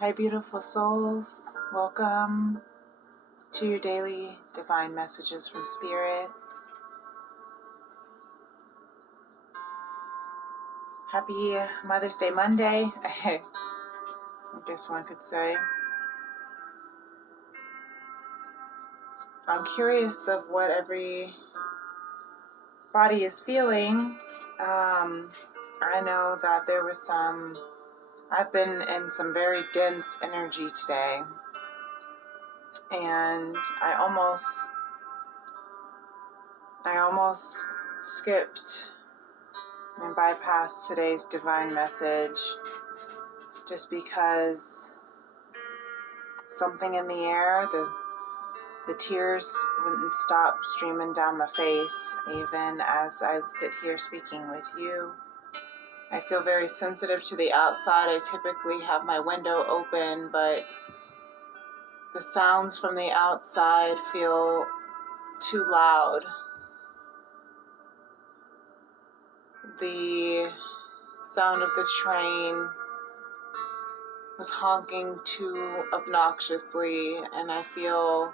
Hi, beautiful souls. Welcome to your daily divine messages from Spirit. Happy Mother's Day Monday, I guess one could say. I'm curious of what everybody is feeling. I know that I've been in some very dense energy today, and I almost skipped and bypassed today's divine message just because something in the air, the tears wouldn't stop streaming down my face even as I sit here speaking with you. I feel very sensitive to the outside. I typically have my window open, but the sounds from the outside feel too loud. The sound of the train was honking too obnoxiously, and I feel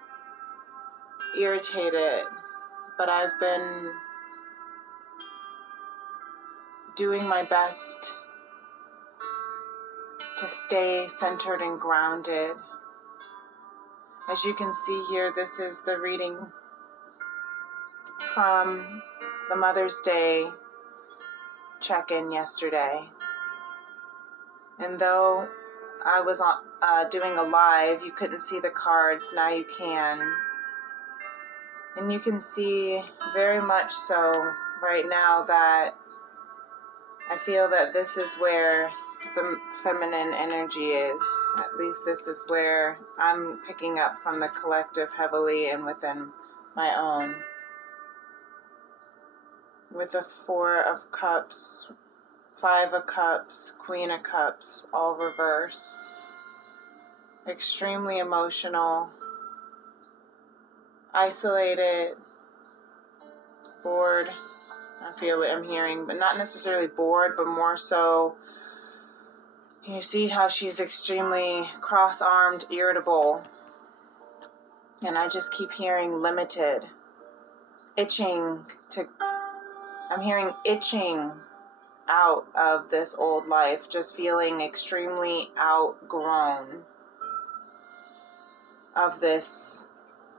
irritated, but I've been doing my best to stay centered and grounded. As you can see here, this is the reading from the Mother's Day check-in yesterday. And though I was doing a live, you couldn't see the cards. Now you can. And you can see very much so right now that I feel that this is where the feminine energy is. At least this is where I'm picking up from the collective heavily and within my own. With the Four of Cups, Five of Cups, Queen of Cups, all reverse. Extremely emotional, isolated, bored. I feel it, I'm hearing, but not necessarily bored, but more so, you see how she's extremely cross-armed, irritable. And I just keep hearing limited, I'm hearing itching out of this old life, just feeling extremely outgrown of this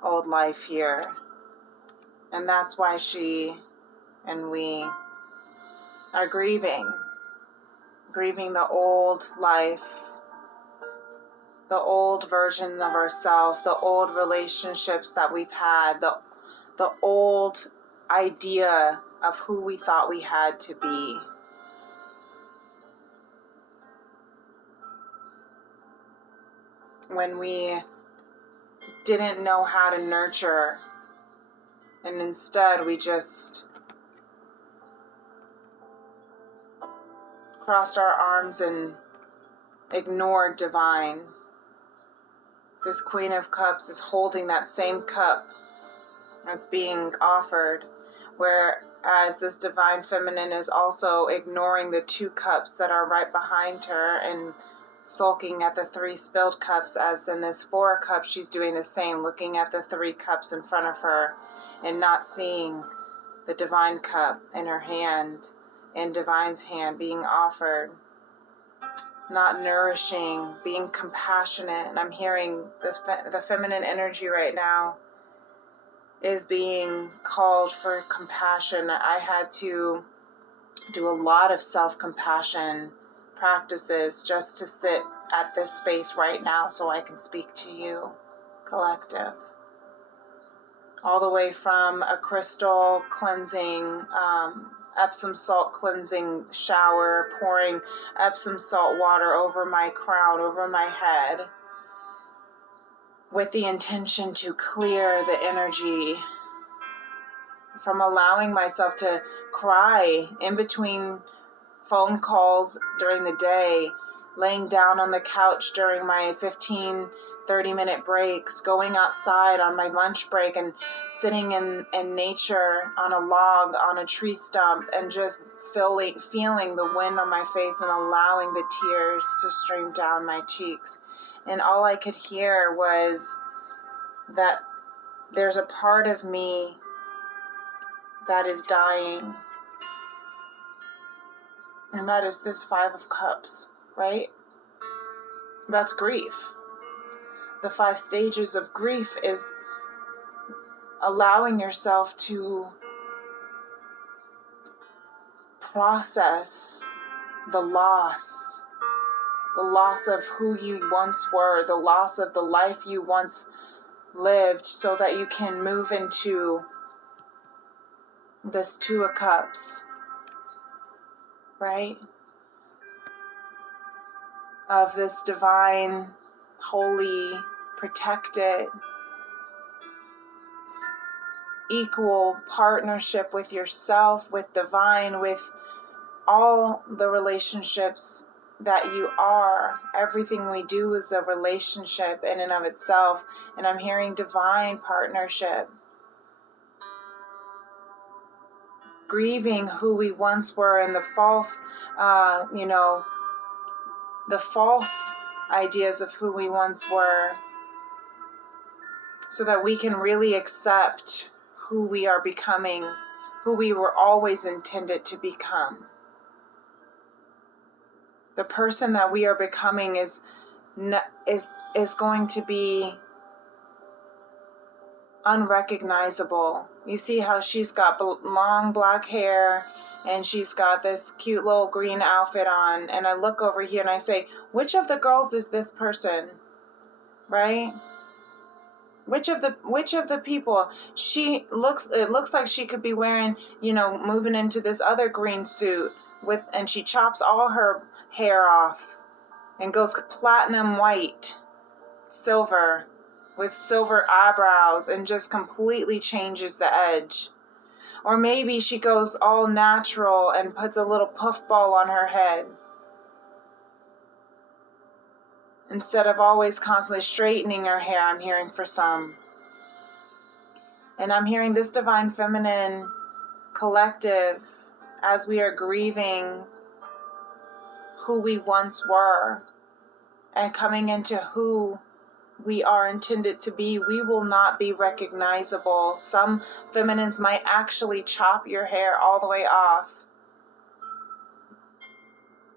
old life here. And that's why she and we are grieving the old life, the old version of ourselves, the old relationships that we've had, the old idea of who we thought we had to be. When we didn't know how to nurture, and instead we just crossed our arms and ignored divine. This Queen of Cups is holding that same cup that's being offered, whereas this divine feminine is also ignoring the two cups that are right behind her and sulking at the three spilled cups, as in this Four of Cups she's doing the same, looking at the three cups in front of her and not seeing the divine cup in her hand, in divine's hand being offered. Not nourishing, being compassionate. And I'm hearing the feminine energy right now is being called for compassion. I had to do a lot of self-compassion practices just to sit at this space right now so I can speak to you, collective. All the way from a crystal cleansing, Epsom salt cleansing shower, pouring Epsom salt water over my crown, over my head, with the intention to clear the energy from allowing myself to cry in between phone calls during the day, laying down on the couch during my 15 30-minute breaks, going outside on my lunch break and sitting in nature on a log, on a tree stump, and just feeling the wind on my face and allowing the tears to stream down my cheeks. And all I could hear was that there's a part of me that is dying. And that is this Five of Cups, right? That's grief. The 5 stages of grief is allowing yourself to process the loss of who you once were, the loss of the life you once lived, so that you can move into this 2 of Cups, right? Of this divine, holy, protected, equal partnership with yourself, with divine, with all the relationships that you are. Everything we do is a relationship in and of itself. And I'm hearing divine partnership. Grieving who we once were and the false, the false ideas of who we once were, so that we can really accept who we are becoming, who we were always intended to become. The person that we are becoming is going to be unrecognizable. You see how she's got long black hair and she's got this cute little green outfit on, and I look over here and I say, which of the girls is this person? Right? Which of the people? It looks like she could be wearing, moving into this other green suit and she chops all her hair off and goes platinum white, silver, with silver eyebrows, and just completely changes the edge. Or maybe she goes all natural and puts a little puffball on her head, instead of always constantly straightening her hair. I'm hearing for some. And I'm hearing this divine feminine collective, as we are grieving who we once were and coming into who we are intended to be, we will not be recognizable. Some feminines might actually chop your hair all the way off.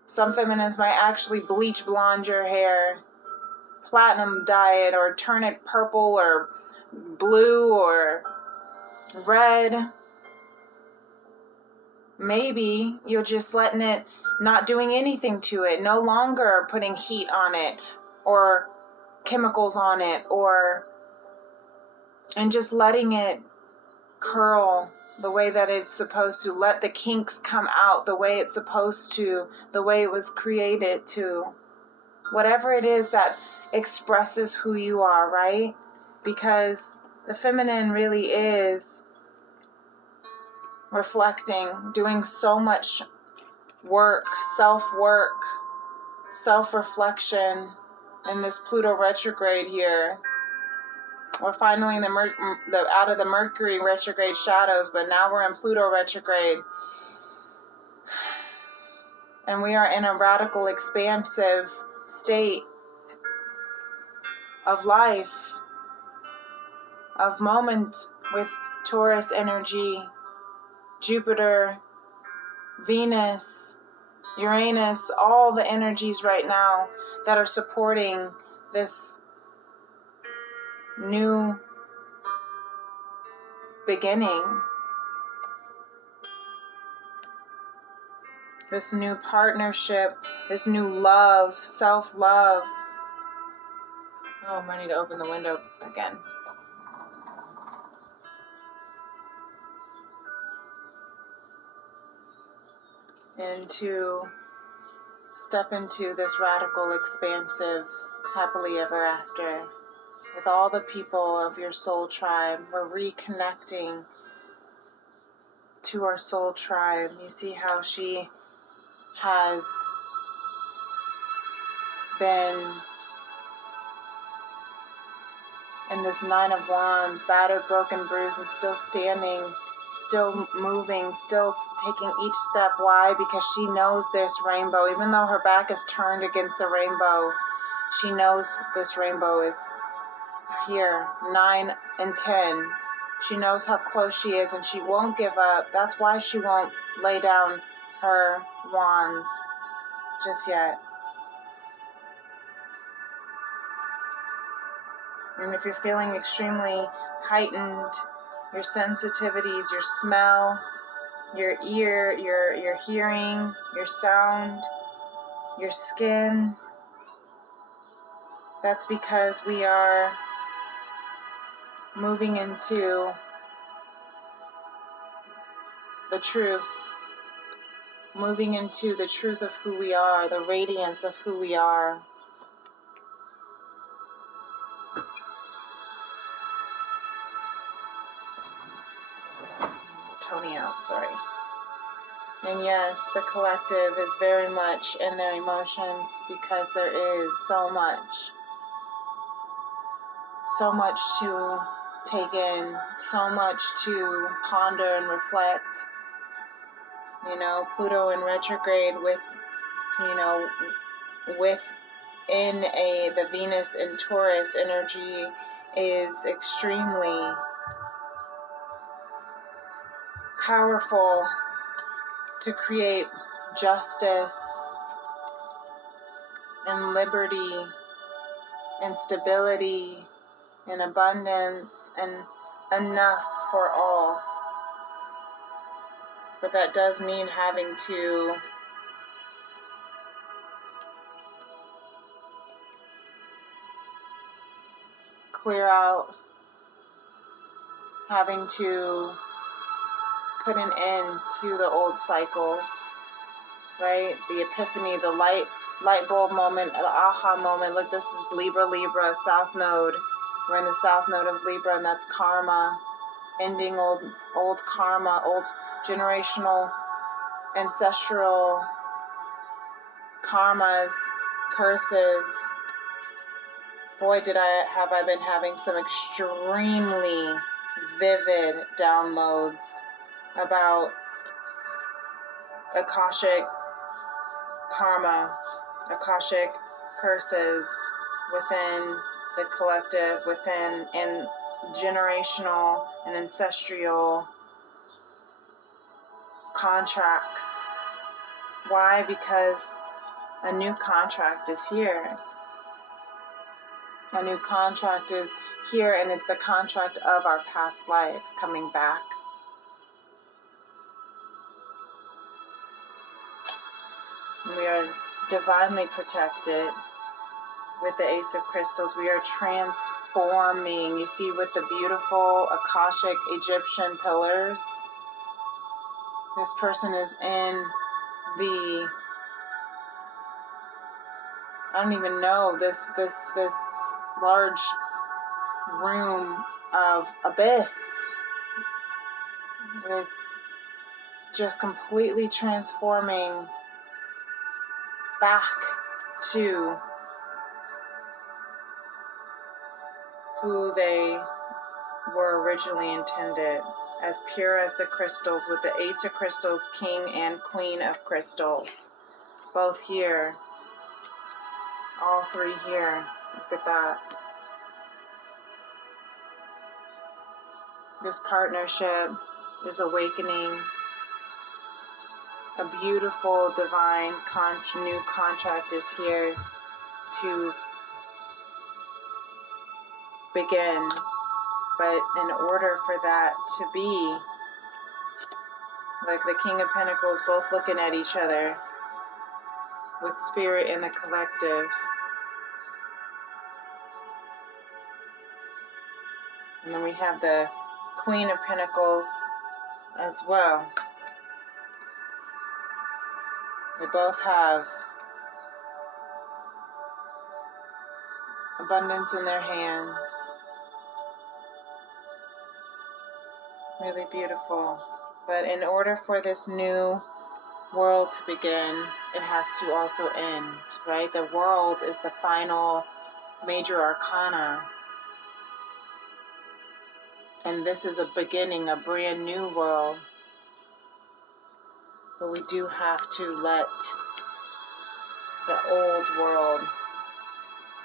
Some feminines might actually bleach blonde your hair, platinum dye it, or turn it purple or blue or red. Maybe you're just letting it, not doing anything to it, no longer putting heat on it or chemicals on it, and just letting it curl the way that it's supposed to. Let the kinks come out the way it's supposed to, the way it was created to. Whatever it is that expresses who you are, right? Because the feminine really is reflecting, doing so much work, self-reflection in this Pluto retrograde here. We're finally in out of the Mercury retrograde shadows, but now we're in Pluto retrograde. And we are in a radical, expansive state of life, of moments with Taurus energy, Jupiter, Venus, Uranus, all the energies right now that are supporting this new beginning, this new partnership, this new love, self-love. Oh, I'm ready to open the window again. And to step into this radical, expansive, happily ever after with all the people of your soul tribe. We're reconnecting to our soul tribe. You see how she has been And this Nine of Wands, battered, broken, bruised, and still standing, still moving, still taking each step. Why? Because she knows this rainbow. Even though her back is turned against the rainbow, she knows this rainbow is here. 9 and 10. She knows how close she is, and she won't give up. That's why she won't lay down her wands just yet. And if you're feeling extremely heightened, your sensitivities, your smell, your ear, your hearing, your sound, your skin, that's because we are moving into the truth, moving into the truth of who we are, the radiance of who we are. Tony out, sorry. And yes, the collective is very much in their emotions because there is so much to take in, so much to ponder and reflect. You know, Pluto in retrograde within the Venus in Taurus energy is extremely powerful to create justice and liberty and stability and abundance and enough for all. But that does mean having to clear out, having to put an end to the old cycles, right? The epiphany, the light bulb moment, the aha moment. Look, this is Libra, South Node. We're in the South Node of Libra, and that's karma, ending old karma, old generational, ancestral karmas, curses. Boy, have I been having some extremely vivid downloads about Akashic karma, Akashic curses within the collective, within and generational and ancestral contracts. Why? Because a new contract is here. A new contract is here, and it's the contract of our past life coming back. We are divinely protected with the Ace of Crystals. We are transforming. You see, with the beautiful Akashic Egyptian pillars, this person is in the, I don't even know, this large room of abyss with just completely transforming back to who they were originally intended, as pure as the crystals, with the Ace of Crystals, King and Queen of Crystals, both here, all three here. Look at that. This partnership is awakening. A beautiful divine new contract is here to begin. But in order for that to be, like the King of Pentacles both looking at each other with spirit and the collective. And then we have the Queen of Pentacles as well. They both have abundance in their hands. Really beautiful. But in order for this new world to begin, it has to also end, right? The world is the final major arcana. And this is a beginning, a brand new world. But we do have to let the old world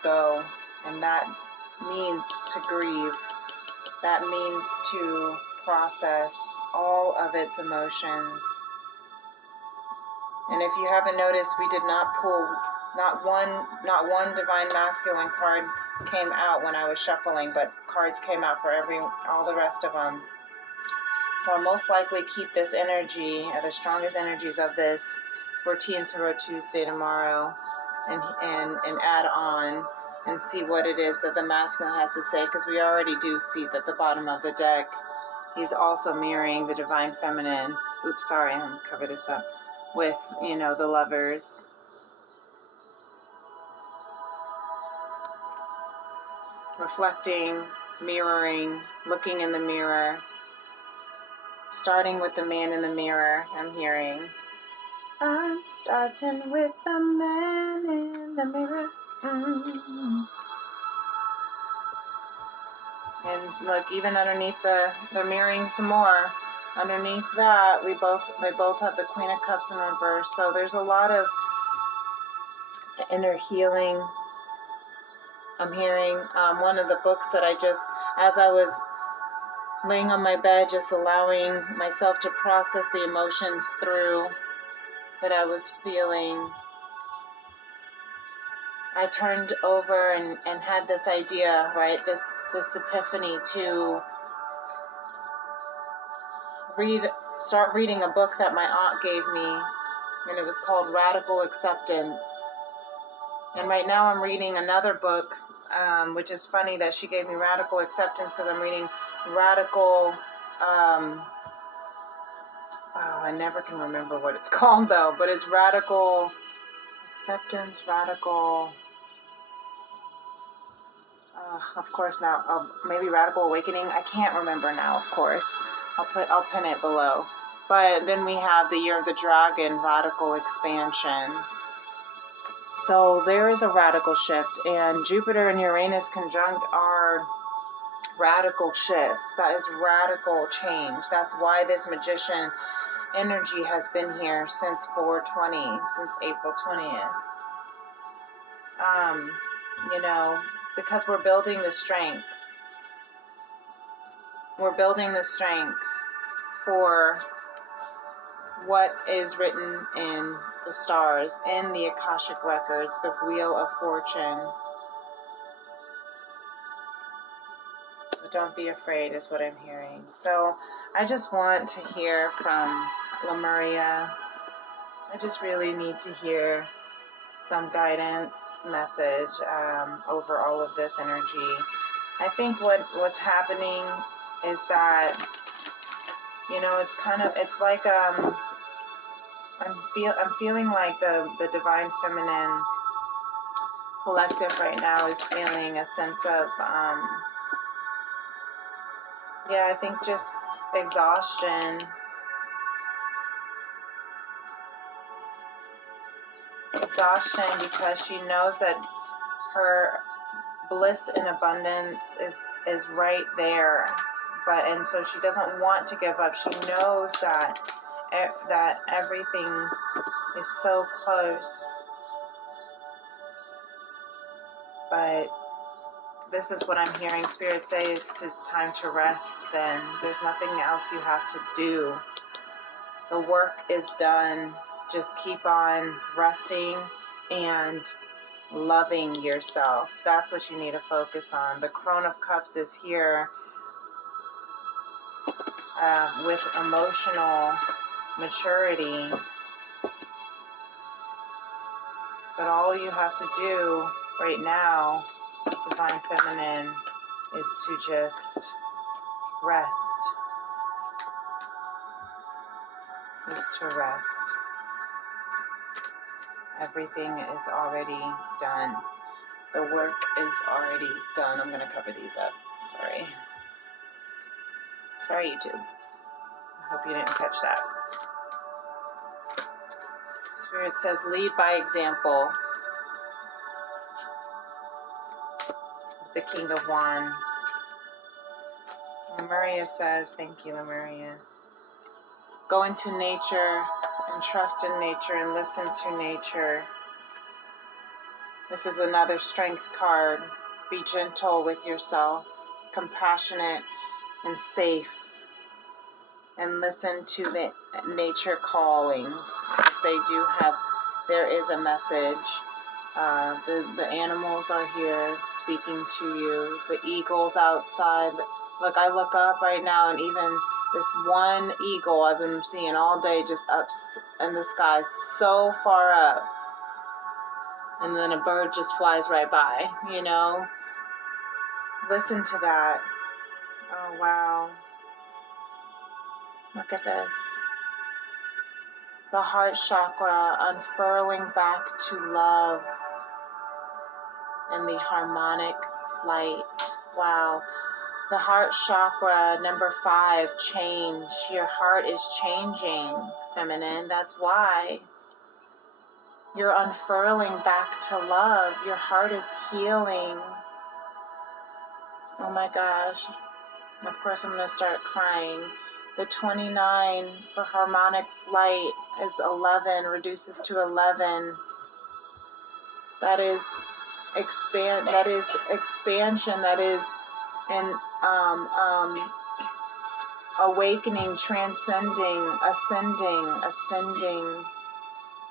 go. And that means to grieve. That means to process all of its emotions. And if you haven't noticed, we did not pull, not one divine masculine card came out when I was shuffling, but cards came out for all the rest of them. So I'll most likely keep this energy, or the strongest energies of this, for Tea and Tarot Tuesday tomorrow, and add on and see what it is that the masculine has to say, because we already do see that the bottom of the deck, he's also mirroring the divine feminine. Oops, sorry, I'm gonna cover this up with, the Lovers. Reflecting, mirroring, looking in the mirror. Starting with the man in the mirror, I'm hearing. I'm starting with the man in the mirror. Mm-hmm. And look, even underneath they're mirroring some more. Underneath that, they both have the Queen of Cups in reverse. So there's a lot of inner healing. I'm hearing one of the books that as I was laying on my bed, just allowing myself to process the emotions through that I was feeling, I turned over and had this idea, right, this epiphany to start reading a book that my aunt gave me, and it was called Radical Acceptance. And right now I'm reading another book, which is funny that she gave me Radical Acceptance, because I'm reading Radical, I never can remember what it's called though, but it's Radical Acceptance, of course now, maybe Radical Awakening, I can't remember now, of course. I'll pin it below. But then we have the Year of the Dragon, Radical Expansion. So there is a radical shift, and Jupiter and Uranus conjunct are radical shifts. That is radical change. That's why this Magician energy has been here since 4/20, since April 20th. Because we're building the strength. We're building the strength for what is written in the stars, in the Akashic Records, the Wheel of Fortune. So don't be afraid is what I'm hearing. So I just want to hear from Lemuria. I just really need to hear some guidance message over all of this energy. I think what's happening is that, it's like I'm feeling like the divine feminine collective right now is feeling a sense of I think just exhaustion. Exhaustion, because she knows that her bliss and abundance is right there, and so she doesn't want to give up. She knows that everything is so close, but this is what I'm hearing Spirit say is it's time to rest. Then there's nothing else you have to do. The work is done. Just keep on resting and loving yourself. That's what you need to focus on. The Crone of Cups is here with emotional maturity. But all you have to do right now, Divine Feminine, is to just rest. Is to rest. Everything is already done. The work is already done. I'm going to cover these up. Sorry, YouTube. I hope you didn't catch that. Spirit says, lead by example. The King of Wands. Lemuria says, thank you, Lemuria. Go into nature and trust in nature and listen to nature. This is another strength card. Be gentle with yourself, compassionate and safe, and listen to the nature callings, because they do have, there is a message. The animals are here speaking to you. The eagles outside. Look, I look up right now, and even this one eagle I've been seeing all day just up in the sky, so far up. And then a bird just flies right by, you know? Listen to that. Oh, wow. Look at this. The heart chakra unfurling back to love and the harmonic flight. Wow. The heart chakra, number 5, change. Your heart is changing, feminine. That's why. You're unfurling back to love. Your heart is healing. Oh my gosh. Of course, I'm going to start crying. The 29 for harmonic flight is 11, reduces to 11. That is expansion. That is an awakening, transcending, ascending.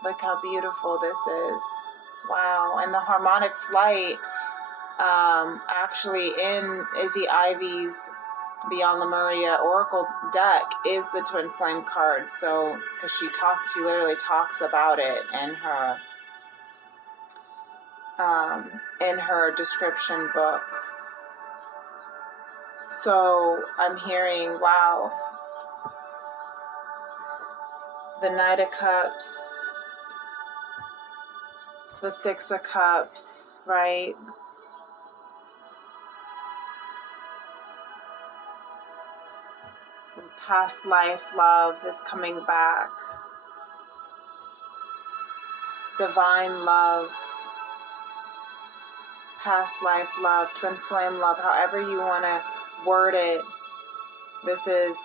Look how beautiful this is. Wow. And the harmonic flight, actually in Izzy Ivy's Beyond Lemuria Oracle deck is the Twin Flame card. So, because she literally talks about it in her description book. So I'm hearing, wow, the Knight of Cups, the Six of Cups, right? Past life love is coming back. Divine love, past life love, twin flame love, however you want to word it. This is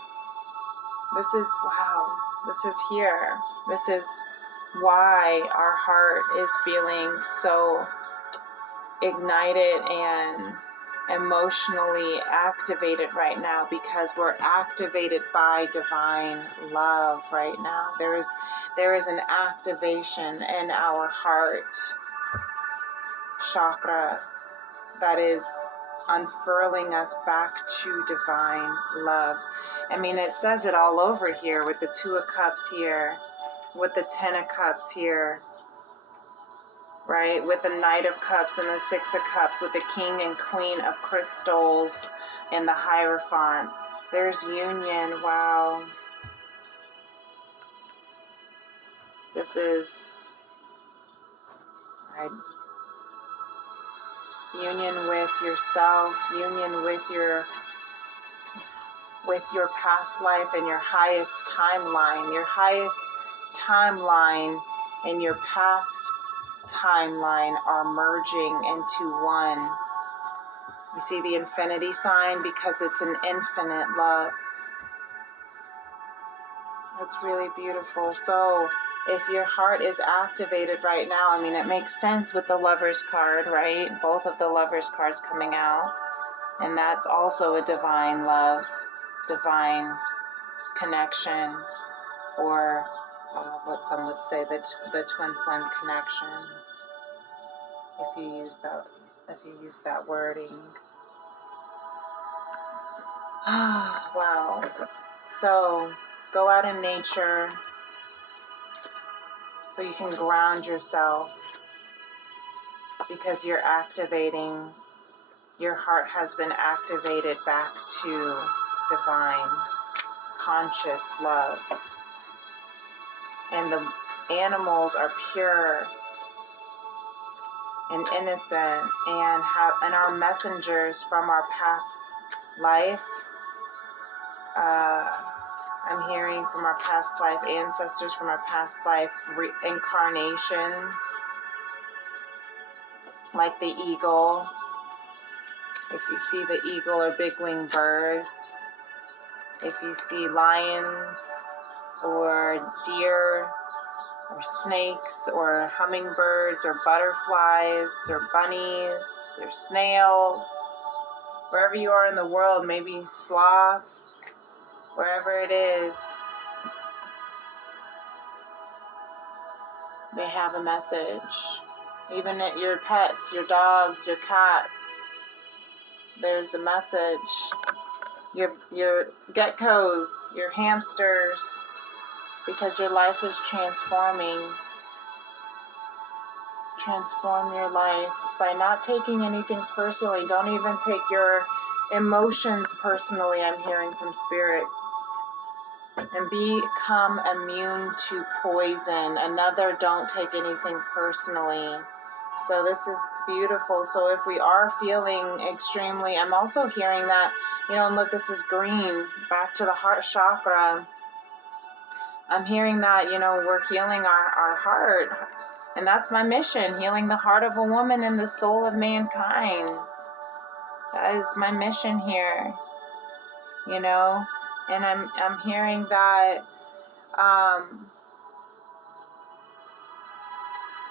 wow. This is here. This is why our heart is feeling so ignited and emotionally activated right now, because we're activated by divine love right now. There is an activation in our heart chakra that is unfurling us back to divine love. I mean, it says it all over here with the Two of Cups here, with the Ten of Cups here, right? With the Knight of Cups and the Six of Cups, with the King and Queen of Crystals and the Hierophant. There's union. Wow. This is union with yourself, union with your past life and your highest timeline. Your highest timeline and your past timeline are merging into one. You see the infinity sign because it's an infinite love. That's really beautiful. So if your heart is activated right now, I mean, it makes sense with the Lovers card, right? Both of the Lovers cards coming out. And that's also a divine love, divine connection, or what some would say the twin flame connection, if you use that wording. Wow. So go out in nature so you can ground yourself, because you're activating, your heart has been activated back to divine conscious love. And the animals are pure and innocent and are messengers from our past life. I'm hearing from our past life ancestors, from our past life incarnations, like the eagle. If you see the eagle or big winged birds, If you see lions or deer or snakes or hummingbirds or butterflies or bunnies or snails, wherever you are in the world, maybe sloths, wherever it is, they have a message. Even at your pets, your dogs, your cats, there's a message. Your geckos, your hamsters, because your life is transforming. Transform your life by not taking anything personally. Don't even take your emotions personally, I'm hearing from Spirit. And become immune to poison. Another, don't take anything personally. So this is beautiful. So if we are feeling extremely, I'm also hearing that, and look, this is green, back to the heart chakra. I'm hearing that, we're healing our heart. And that's my mission, healing the heart of a woman and the soul of mankind. That is my mission here, And I'm hearing that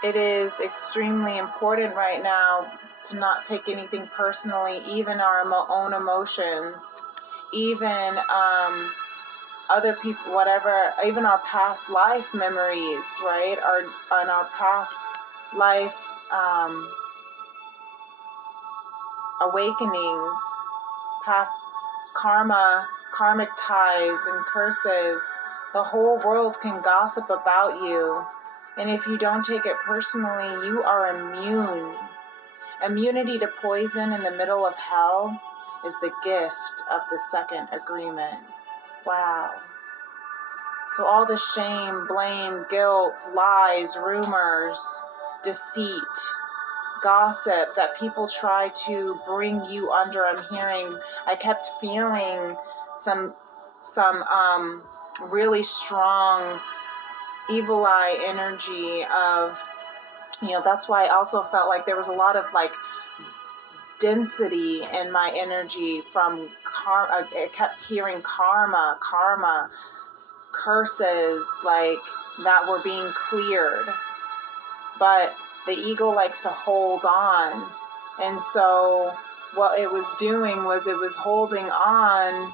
it is extremely important right now to not take anything personally, even our own emotions, even other people, whatever, even our past life memories, right? Our past life awakenings, past karmic ties and curses. The whole world can gossip about you. And if you don't take it personally, you are immune. Immunity to poison in the middle of hell is the gift of the second agreement. Wow. So all the shame, blame, guilt, lies, rumors, deceit, gossip that people try to bring you under, I kept feeling some really strong evil eye energy of, that's why I also felt like there was a lot of density in my energy from karma. I kept hearing karma, curses that were being cleared. But the ego likes to hold on. And so what it was doing was it was holding on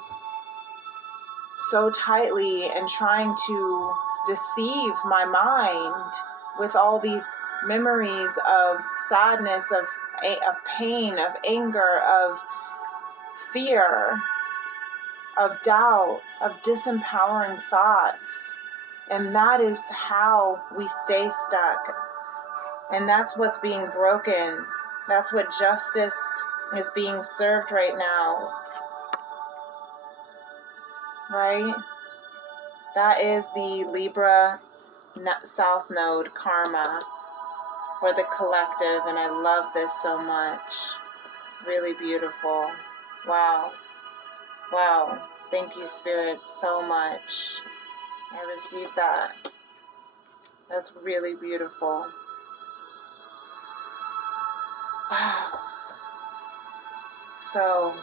so tightly and trying to deceive my mind with all these memories of sadness, of pain, of anger, of fear, of doubt, of disempowering thoughts. And that is how we stay stuck. And that's what's being broken. That's what justice is being served right now. Right? That is the Libra South Node karma for the collective, and I love this so much. Really beautiful. Wow. Wow. Thank you, Spirit, so much. I received that. That's really beautiful. Wow. So,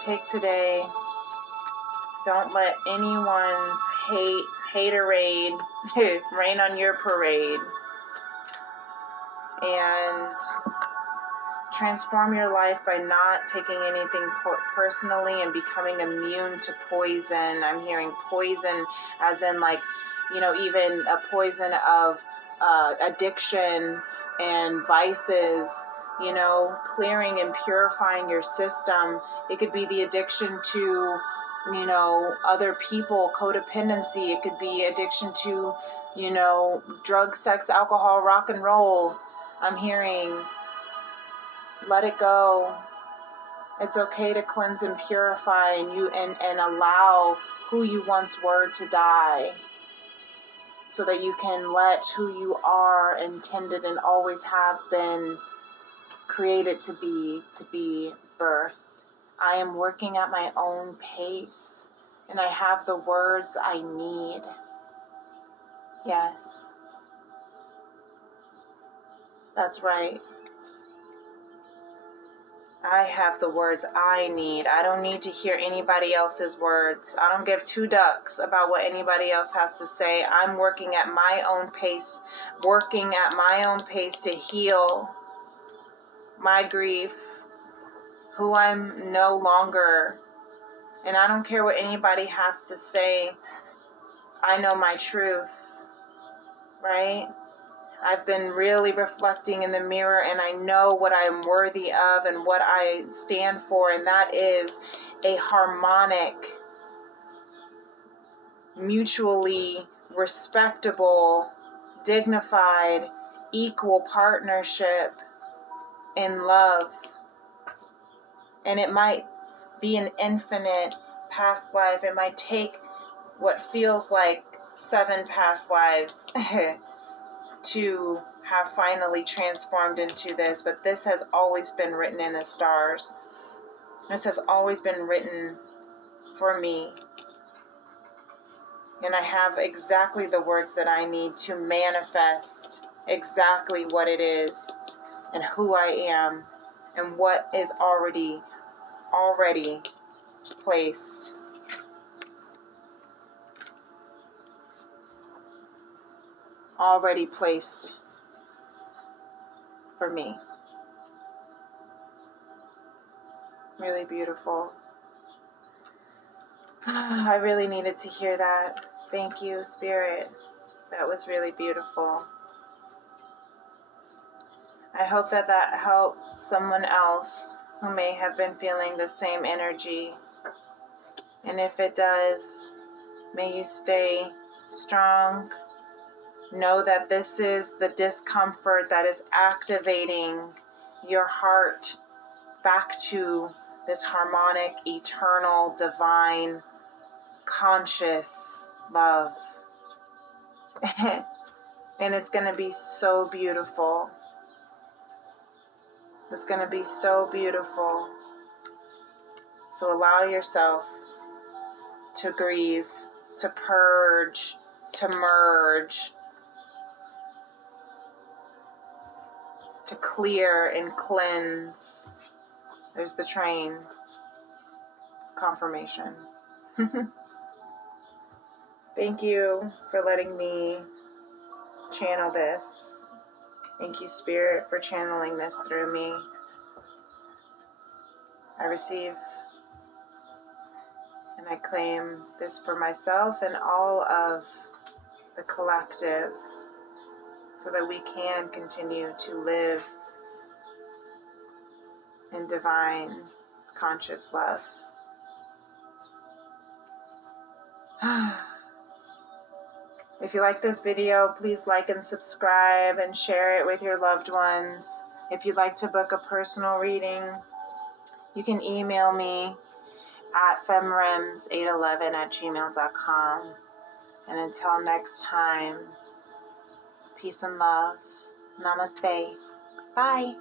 take today. Don't let anyone's haterade rain on your parade. And transform your life by not taking anything personally and becoming immune to poison. I'm hearing poison as in even a poison of addiction and vices, clearing and purifying your system. It could be the addiction to other people, codependency. It could be addiction to drug, sex, alcohol, rock and roll. I'm hearing let it go. It's okay to cleanse and purify and allow who you once were to die, so that you can let who you are intended and always have been created to be birthed. I am working at my own pace, and I have the words I need. Yes. That's right. I have the words I need. I don't need to hear anybody else's words. I don't give two ducks about what anybody else has to say. I'm working at my own pace to heal my grief, who I'm no longer. And I don't care what anybody has to say. I know my truth, right? I've been really reflecting in the mirror, and I know what I'm worthy of and what I stand for, and that is a harmonic, mutually respectable, dignified, equal partnership in love. And it might be an infinite past life. It might take what feels like 7 past lives to have finally transformed into this, but this has always been written in the stars. This has always been written for me. And I have exactly the words that I need to manifest exactly what it is and who I am and what is already placed. Already placed for me. Really beautiful. I really needed to hear that. Thank you, Spirit. That was really beautiful. I hope that helped someone else who may have been feeling the same energy. And if it does, may you stay strong. Know that this is the discomfort that is activating your heart back to this harmonic, eternal, divine, conscious love. And it's going to be so beautiful. It's going to be so beautiful. So allow yourself to grieve, to purge, to merge, to clear and cleanse. There's the train. Confirmation. Thank you for letting me channel this. Thank you, Spirit, for channeling this through me. I receive and I claim this for myself and all of the collective so that we can continue to live in divine, conscious love. If you like this video, please like and subscribe and share it with your loved ones. If you'd like to book a personal reading, you can email me at femrems811@gmail.com. And until next time, peace and love. Namaste. Bye.